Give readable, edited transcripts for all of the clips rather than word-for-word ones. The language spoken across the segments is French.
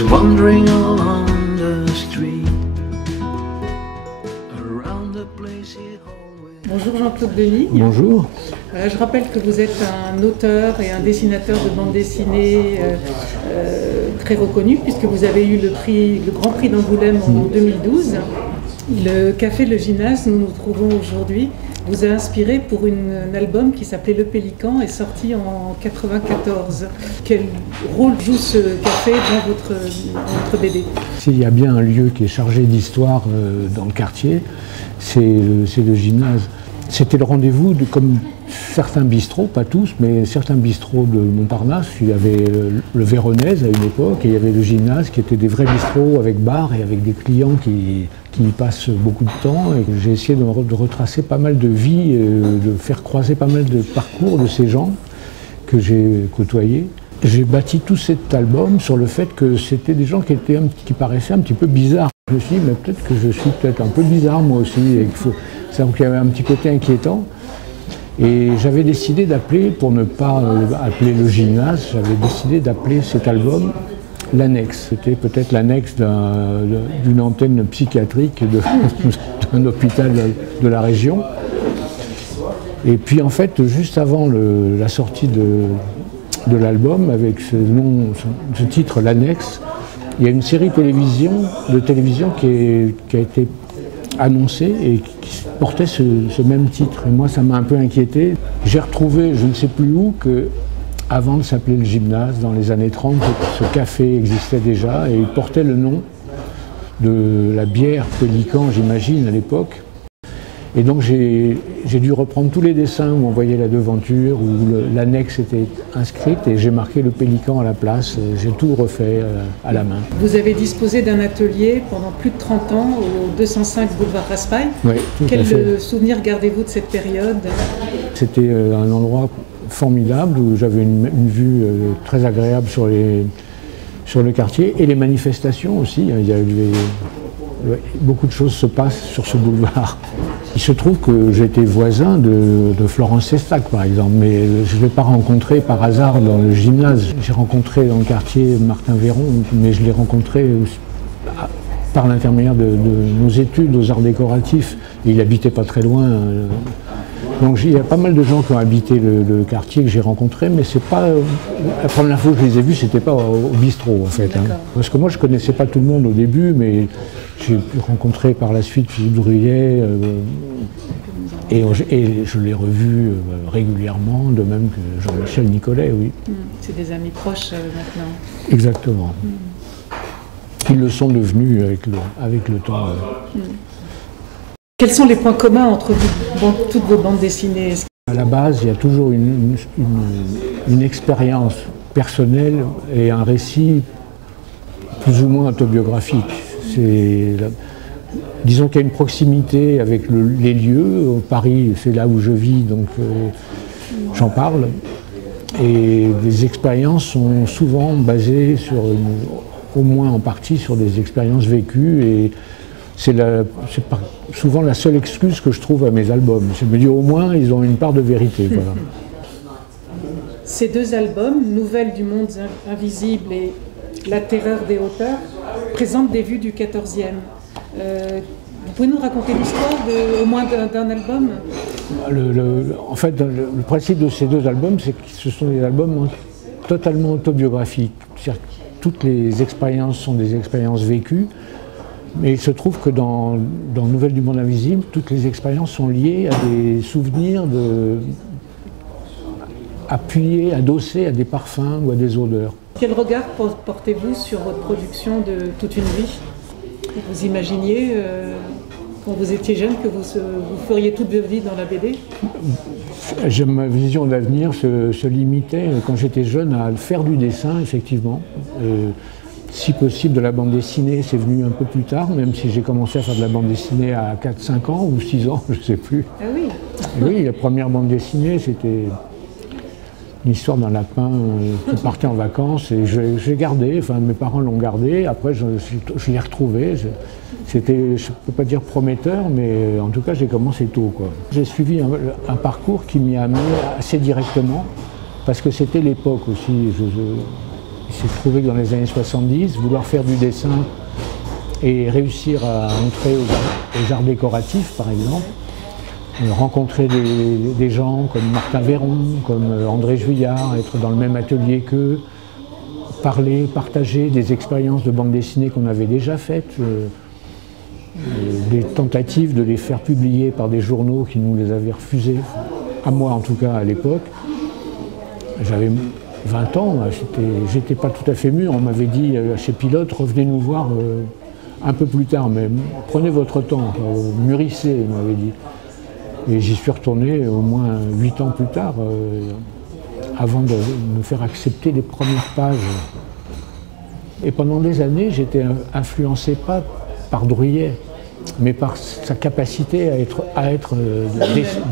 was wandering along the street, around the place he always... Bonjour Jean-Claude Denis. Bonjour. Je rappelle que vous êtes un auteur et un dessinateur de bande dessinée très reconnu, puisque vous avez eu le Grand Prix d'Angoulême en 2012. Le Café Le Gymnase, où nous nous trouvons aujourd'hui, vous a inspiré pour un album qui s'appelait Le Pélican et sorti en 1994. Quel rôle joue ce café dans votre BD? S'il y a bien un lieu qui est chargé d'histoire dans le quartier, c'est le gymnase. C'était le rendez-vous, comme certains bistrots, pas tous, mais certains bistrots de Montparnasse. Il y avait le Véronèse à une époque, et il y avait le gymnase qui était des vrais bistrots avec bar et avec des clients qui y passent beaucoup de temps. Et j'ai essayé de retracer pas mal de vies, de faire croiser pas mal de parcours de ces gens que j'ai côtoyés. J'ai bâti tout cet album sur le fait que c'était des gens qui paraissaient un petit peu bizarres. Je me suis dit, mais peut-être que je suis un peu bizarre moi aussi. Donc il y avait un petit côté inquiétant. Et j'avais décidé d'appeler, pour ne pas appeler le gymnase, j'avais décidé d'appeler cet album l'annexe. C'était peut-être l'annexe d'une antenne psychiatrique d'un hôpital de la région. Et puis en fait, juste avant la sortie de l'album, avec ce titre, l'annexe, il y a une série de télévision qui a été annoncée et qui portait ce même titre. Et moi, ça m'a un peu inquiété. J'ai retrouvé, je ne sais plus où, qu'avant de s'appeler le gymnase, dans les années 30, ce café existait déjà et il portait le nom de la bière Pélican, j'imagine, à l'époque. Et donc j'ai dû reprendre tous les dessins où on voyait la devanture, où l'annexe était inscrite, et j'ai marqué le Pélican à la place. J'ai tout refait à la main. Vous avez disposé d'un atelier pendant plus de 30 ans au 205 boulevard Raspail. Oui, tout à fait. Quel souvenir gardez-vous de cette période? C'était un endroit formidable où j'avais une vue très agréable sur le quartier, et les manifestations aussi. Il y a beaucoup de choses se passent sur ce boulevard. Il se trouve que j'étais voisin de Florence Sestac, par exemple, mais je ne l'ai pas rencontré par hasard dans le gymnase. J'ai rencontré dans le quartier Martin Véron, mais je l'ai rencontré par l'intermédiaire de nos études aux arts décoratifs. Et il habitait pas très loin. Donc il y a pas mal de gens qui ont habité le quartier que j'ai rencontré, mais c'est pas. La première fois que je les ai vus, c'était pas au bistrot en fait. Hein. Parce que moi je connaissais pas tout le monde au début, mais j'ai pu rencontrer par la suite Philippe Drouillet, et je l'ai revu régulièrement, de même que Jean-Michel Nicolet, oui. C'est des amis proches maintenant. Exactement. Ils le sont devenus avec le temps. Quels sont les points communs entre toutes vos bandes dessinées? À la base, il y a toujours une expérience personnelle et un récit plus ou moins autobiographique. Disons qu'il y a une proximité avec les lieux. Paris, c'est là où je vis, donc j'en parle. Et les expériences sont souvent basées au moins en partie, sur des expériences vécues. Et c'est souvent la seule excuse que je trouve à mes albums. Je me dis au moins ils ont une part de vérité. Voilà. Ces deux albums, Nouvelles du monde invisible et La terreur des hauteurs, présentent des vues du 14e. Vous pouvez nous raconter l'histoire au moins d'un album? En fait, le principe de ces deux albums, c'est que ce sont des albums totalement autobiographiques. C'est-à-dire que toutes les expériences sont des expériences vécues. Mais il se trouve que dans Nouvelles du monde invisible, toutes les expériences sont liées à des souvenirs appuyés, adossés à des parfums ou à des odeurs. Quel regard portez-vous sur votre production de Toute une vie? Vous imaginiez, quand vous étiez jeune, que vous feriez toute votre vie dans la BD? Ma vision d'avenir se limitait, quand j'étais jeune, à faire du dessin, effectivement. Si possible, de la bande dessinée, c'est venu un peu plus tard, même si j'ai commencé à faire de la bande dessinée à 4-5 ans ou 6 ans, je ne sais plus. Ah oui? Et oui, la première bande dessinée, c'était une histoire d'un lapin qui partait en vacances, et j'ai gardé, enfin mes parents l'ont gardé, après je l'ai retrouvé. C'était, je ne peux pas dire prometteur, mais en tout cas j'ai commencé tôt, quoi. J'ai suivi un parcours qui m'y a amené assez directement, parce que c'était l'époque aussi. il s'est trouvé que dans les années 70, vouloir faire du dessin et réussir à entrer aux arts décoratifs, par exemple, rencontrer des gens comme Martin Véron, comme André Juillard, être dans le même atelier qu'eux, parler, partager des expériences de bande dessinée qu'on avait déjà faites, des tentatives de les faire publier par des journaux qui nous les avaient refusés, à moi en tout cas à l'époque. J'avais 20 ans, j'étais pas tout à fait mûr, on m'avait dit chez Pilote, revenez nous voir un peu plus tard, mais prenez votre temps, mûrissez, on m'avait dit. Et j'y suis retourné au moins 8 ans plus tard, avant de me faire accepter les premières pages. Et pendant des années, j'étais influencé pas par Druillet, mais par sa capacité à être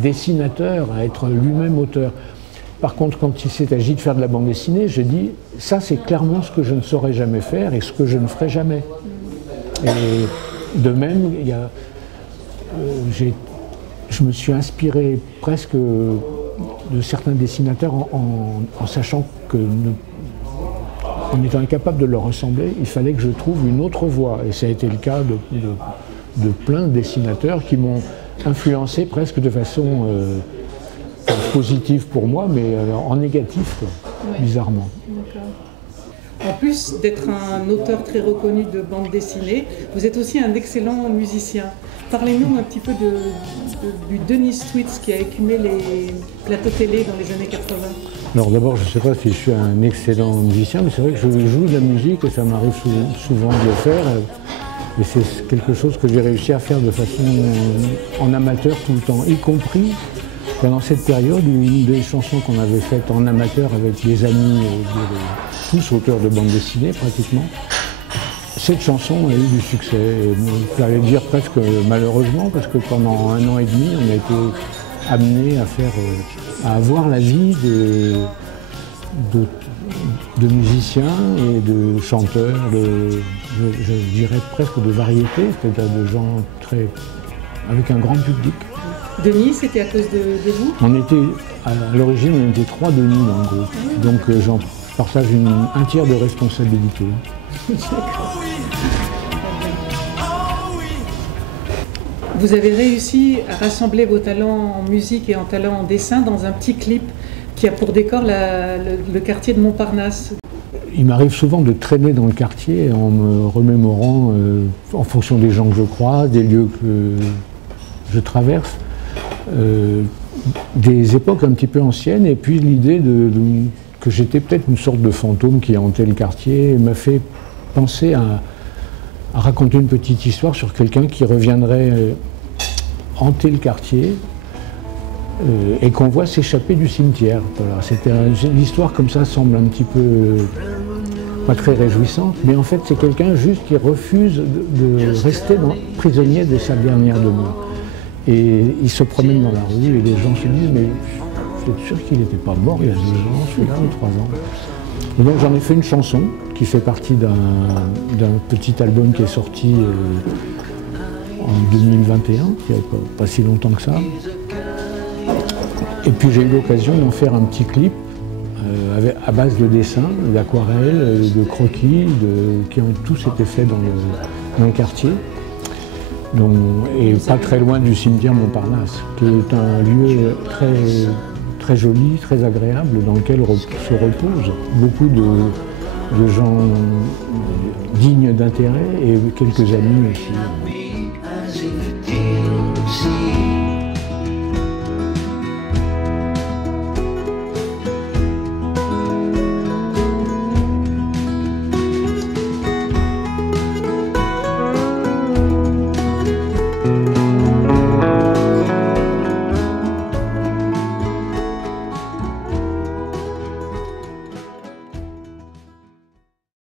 dessinateur, à être lui-même auteur. Par contre, quand il s'est agi de faire de la bande dessinée, je dis, ça c'est clairement ce que je ne saurais jamais faire et ce que je ne ferai jamais. Et de même, je me suis inspiré presque de certains dessinateurs en sachant que, en étant incapable de leur ressembler, il fallait que je trouve une autre voie. Et ça a été le cas de plein de dessinateurs qui m'ont influencé presque de façon positive pour moi, mais en négatif, quoi, ouais. Bizarrement. En plus d'être un auteur très reconnu de bande dessinée, vous êtes aussi un excellent musicien. Parlez-nous un petit peu du Denis Sweets qui a écumé les plateaux télé dans les années 80. Alors d'abord, je ne sais pas si je suis un excellent musicien, mais c'est vrai que je joue de la musique et ça m'arrive souvent de le faire. Et c'est quelque chose que j'ai réussi à faire de façon en amateur tout le temps, y compris pendant cette période où une des chansons qu'on avait faites en amateur avec les amis, tous auteurs de bande dessinée pratiquement, cette chanson a eu du succès. Il fallait dire presque malheureusement, parce que pendant 1 an et demi, on a été amené à avoir la vie de musiciens et de chanteurs, je dirais presque de variété, c'est-à-dire de gens avec un grand public. Denis, c'était à cause de vous? On était, à l'origine, on était 3 Denis dans le groupe, donc j'en partage un tiers de responsabilité. Vous avez réussi à rassembler vos talents en musique et en talents en dessin dans un petit clip qui a pour décor le quartier de Montparnasse. Il m'arrive souvent de traîner dans le quartier en me remémorant, en fonction des gens que je croise, des lieux que je traverse, des époques un petit peu anciennes, et puis l'idée que j'étais peut-être une sorte de fantôme qui hantait le quartier m'a fait penser à raconter une petite histoire sur quelqu'un qui reviendrait hanter le quartier et qu'on voit s'échapper du cimetière. Voilà. L'histoire comme ça semble un petit peu pas très réjouissante, mais en fait c'est quelqu'un juste qui refuse de rester prisonnier de sa dernière demeure. Et il se promène dans la rue et les gens se disent « mais vous êtes sûr qu'il n'était pas mort il y a 2 ans, celui-là, ou 3 ans ?» Et donc j'en ai fait une chanson qui fait partie d'un petit album qui est sorti en 2021, il n'y a pas si longtemps que ça. Et puis j'ai eu l'occasion d'en faire un petit clip à base de dessins, d'aquarelles, de croquis, qui ont tous été faits dans le quartier. Donc, et pas très loin du cimetière Montparnasse, qui est un lieu très joli, très agréable, dans lequel se reposent beaucoup de gens dignes d'intérêt et quelques amis aussi.